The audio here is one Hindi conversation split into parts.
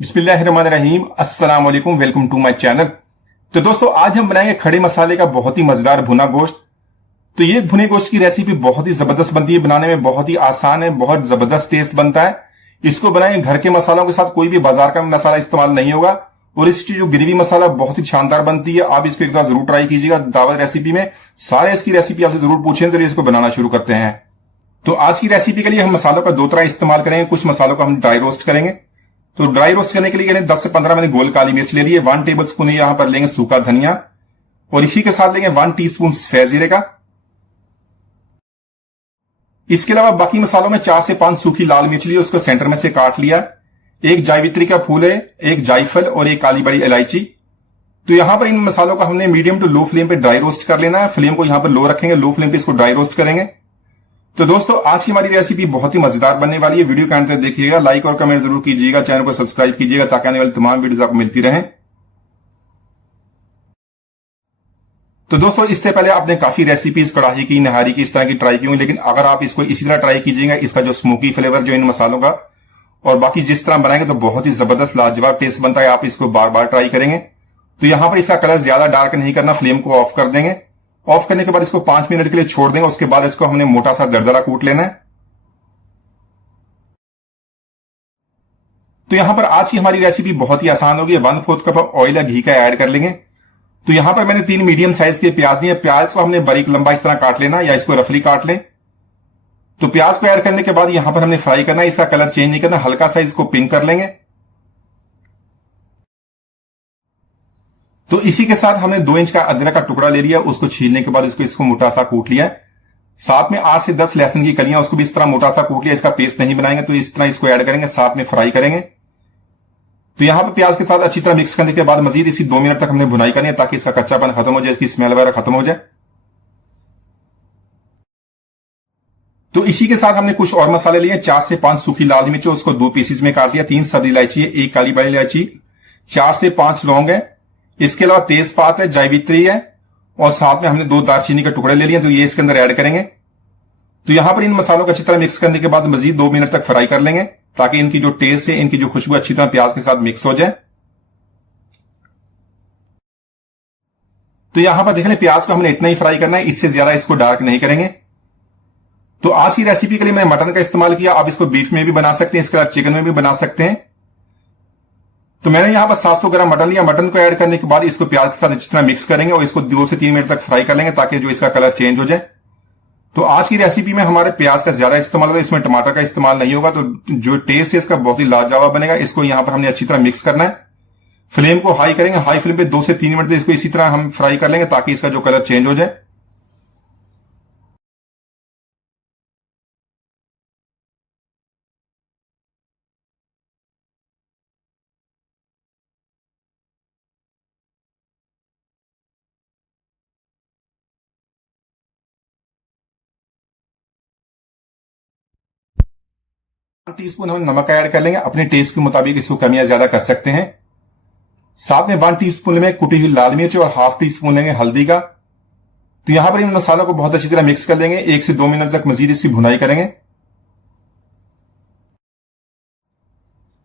बिस्मिल्लाहिर्रहमानिर्रहीम, अस्सलाम वालेकुम, वेलकम टू माय चैनल। तो दोस्तों, आज हम बनाएंगे खड़े मसाले का बहुत ही मजेदार भुना गोश्त। तो ये भुने गोश्त की रेसिपी बहुत ही जबरदस्त बनती है, बनाने में बहुत ही आसान है, बहुत जबरदस्त टेस्ट बनता है। इसको बनाएंगे घर के मसालों के साथ, कोई भी बाजार का मसाला इस्तेमाल नहीं होगा। और इसकी जो ग्रेवी मसाला बहुत ही शानदार बनती है। आप इसको एक बार जरूर ट्राई कीजिएगा दावत रेसिपी में। सारे इसकी रेसिपी आपसे जरूर पूछें, चलिए इसको बनाना शुरू करते हैं। तो आज की रेसिपी के लिए हम मसालों का दो तरह इस्तेमाल करेंगे। कुछ मसालों को हम ड्राई रोस्ट करेंगे। तो ड्राई रोस्ट करने के लिए 10 से 15 मैंने गोल काली मिर्च ले ली है। 1 टेबल स्पून यहां पर लेंगे सूखा धनिया, और इसी के साथ लेंगे 1 टीस्पून सफेद जीरे का। इसके अलावा बाकी मसालों में 4 से 5 सूखी लाल मिर्च ली, उसको सेंटर में से काट लिया। एक जावित्री का फूल है, एक जायफल और एक काली बड़ी इलायची। तो यहां पर इन मसालों का हमने मीडियम टू लो फ्लेम पे ड्राई रोस्ट कर लेना है। फ्लेम को यहां पर लो रखेंगे, लो फ्लेम पे इसको ड्राई रोस्ट करेंगे। तो दोस्तों, आज की हमारी रेसिपी बहुत ही मजेदार बनने वाली है। वीडियो के अंत तक देखिएगा, लाइक और कमेंट जरूर कीजिएगा, चैनल को सब्सक्राइब कीजिएगा ताकि आने वाली तमाम वीडियोस आपको मिलती रहें। तो दोस्तों, इससे पहले आपने काफी रेसिपीज कढ़ाई की, नहारी की, इस तरह की ट्राई की होंगी, लेकिन अगर आप इसको इसी तरह ट्राई कीजिएगा, इसका जो स्मोकी फ्लेवर जो इन मसालों का और बाकी जिस तरह बनाएंगे तो बहुत ही जबरदस्त लाजवाब टेस्ट बनता है। आप इसको बार बार ट्राई करेंगे। तो यहां पर इसका कलर ज्यादा डार्क नहीं करना, फ्लेम को ऑफ कर देंगे। ऑफ करने के बाद इसको 5 मिनट के लिए छोड़ देंगे। उसके बाद इसको हमने मोटा सा दरदरा कूट लेना है। तो यहां पर आज की हमारी रेसिपी बहुत ही आसान होगी। 1/4 कप ऑयल या घी का ऐड कर लेंगे। तो यहां पर मैंने 3 मीडियम साइज के प्याज लिए। प्याज को हमने बारीक लंबा इस तरह काट लेना, या इसको रफली काट लें। तो प्याज को ऐड करने के बाद यहां पर हमने फ्राई करना है, इसका कलर चेंज नहीं करना, हल्का सा इसको पिंक कर लेंगे। तो इसी के साथ हमने 2 इंच का अदरक का टुकड़ा ले लिया, उसको छीलने के बाद इसको मोटा सा कूट लिया। साथ में 8 से 10 लहसुन की कलियां, उसको भी इस तरह मोटा सा कूट लिया। इसका पेस्ट नहीं बनाएंगे, तो इस तरह इसको ऐड करेंगे, साथ में फ्राई करेंगे। तो यहां पर प्याज के साथ अच्छी तरह मिक्स करने के बाद मजीद इसी 2 मिनट तक हमने भुनाई करनी है, ताकि इसका कच्चापन खत्म हो जाए, इसकी स्मेल वगैरह खत्म हो जाए। तो इसी के साथ हमने कुछ और मसाले लिए। 4 से 5 सूखी लाल मिर्च, उसको 2 पीसेज में काट लिया। 3 सब्जी इलायची है, 1 काली बड़ी इलायची, 4 से 5 लौंग है। इसके अलावा तेजपात है, जावित्री है, और साथ में हमने 2 दालचीनी के टुकड़े ले लिए, तो ये इसके अंदर ऐड करेंगे। तो यहां पर इन मसालों को अच्छी तरह मिक्स करने के बाद मजीद 2 मिनट तक फ्राई कर लेंगे, ताकि इनकी जो टेस्ट है, इनकी जो खुशबू अच्छी तरह प्याज के साथ मिक्स हो जाए। तो यहां पर देख लें, प्याज को हमने इतना ही फ्राई करना है, इससे ज्यादा इसको डार्क नहीं करेंगे। तो आज की रेसिपी के लिए मैंने मटन का इस्तेमाल किया। आप इसको बीफ में भी बना सकते हैं, इसके अलावा चिकन में भी बना सकते हैं। तो मैंने यहां पर 700 ग्राम मटन लिया। मटन को ऐड करने के बाद इसको प्याज के साथ अच्छी तरह मिक्स करेंगे और इसको 2 से 3 मिनट तक फ्राई कर लेंगे, ताकि जो इसका कलर चेंज हो जाए। तो आज की रेसिपी में हमारे प्याज का ज्यादा इस्तेमाल होगा, इसमें टमाटर का इस्तेमाल नहीं होगा। तो जो टेस्ट है इसका बहुत ही लाजवाब बनेगा। इसको यहां पर हमने अच्छी तरह मिक्स करना है। फ्लेम को हाई करेंगे, हाई फ्लेम पे 2 से 3 मिनट तक इसको इसी तरह हम फ्राई कर लेंगे, ताकि इसका जो कलर चेंज हो जाए। टीस्पून हम नमक ऐड कर लेंगे। अपने टेस्ट के मुताबिक इसको कमियां ज्यादा कर सकते हैं। साथ में 1 टीस्पून में कुटी हुई लाल मिर्च और ½ टीस्पून लेंगे हल्दी का। तो यहां पर इन मसालों को बहुत अच्छी तरह मिक्स कर लेंगे। 1 से 2 मिनट तक मजीद इसकी भुनाई करेंगे।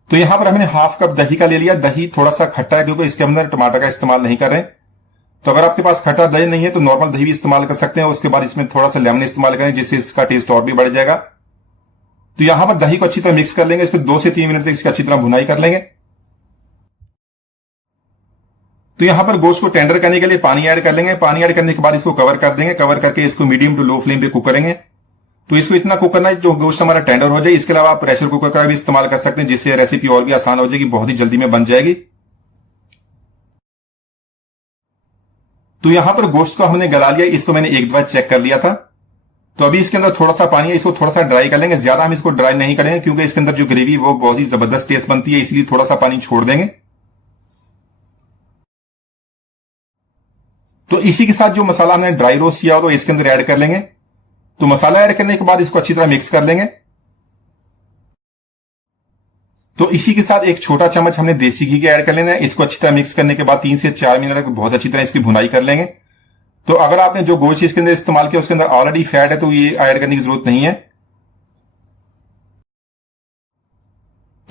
तो यहां पर हमने ½ कप दही का ले लिया। दही थोड़ा सा खट्टा है, क्योंकि इसके अंदर टमाटर का इस्तेमाल नहीं कर रहे। तो अगर आपके पास खट्टा दही नहीं है तो नॉर्मल दही भी इस्तेमाल कर सकते हैं। उसके बाद इसमें थोड़ा सा लेमन इस्तेमाल करें, जिससे इसका टेस्ट और भी बढ़ जाएगा। तो यहां पर दही को अच्छी तरह मिक्स कर लेंगे। इसको 2 से 3 मिनट तक इसकी अच्छी तरह भुनाई कर लेंगे। तो यहां पर गोश्त को टेंडर करने के लिए पानी ऐड कर लेंगे। पानी ऐड करने के बाद इसको कवर कर देंगे। कवर करके इसको मीडियम टू लो फ्लेम पे कुक करेंगे। तो इसको इतना कुक करना है जो गोश्त हमारा टेंडर हो जाए। इसके अलावा आप प्रेशर कुकर का भी इस्तेमाल कर सकते हैं, जिससे रेसिपी और भी आसान हो जाएगी, बहुत ही जल्दी में बन जाएगी। तो यहां पर गोश्त को हमने गला लिया। इसको मैंने एक दफा चेक कर लिया था। तो अभी इसके अंदर थोड़ा सा पानी है, इसको थोड़ा सा ड्राई कर लेंगे। ज्यादा हम इसको ड्राई नहीं करेंगे, क्योंकि इसके अंदर जो ग्रेवी वो बहुत ही जबरदस्त टेस्ट बनती है, इसलिए थोड़ा सा पानी छोड़ देंगे। तो इसी के साथ जो मसाला हमने ड्राई रोस्ट किया हो इसके अंदर ऐड कर लेंगे। तो मसाला ऐड करने के बाद इसको अच्छी तरह मिक्स कर लेंगे। तो इसी के साथ 1 छोटा चम्मच हमने देसी घी का ऐड कर लेना है। इसको अच्छी तरह मिक्स करने के बाद 3 से 4 मिनट तक बहुत अच्छी तरह इसकी भुनाई कर लेंगे। तो अगर आपने जो गोश्त इसके अंदर इस्तेमाल किया उसके अंदर ऑलरेडी फैट है, तो ये ऐड करने की जरूरत नहीं है।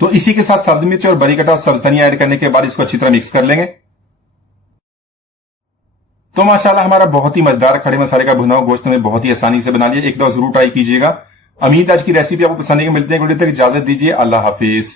तो इसी के साथ सब्जी मिर्च और बरी कटा सब्ज धनिया ऐड करने के बाद इसको अच्छी तरह मिक्स कर लेंगे। तो माशाल्लाह हमारा बहुत ही मजेदार खड़े मसाले का भुना हुआ गोश्त हमें बहुत ही आसानी से बना लिया। एक दफा जरूर ट्राई कीजिएगा। उम्मीद आज की रेसिपी आपको पसंद आएगी। मिलते हैं अगली तक इजाजत दीजिए। अल्लाह हाफिज।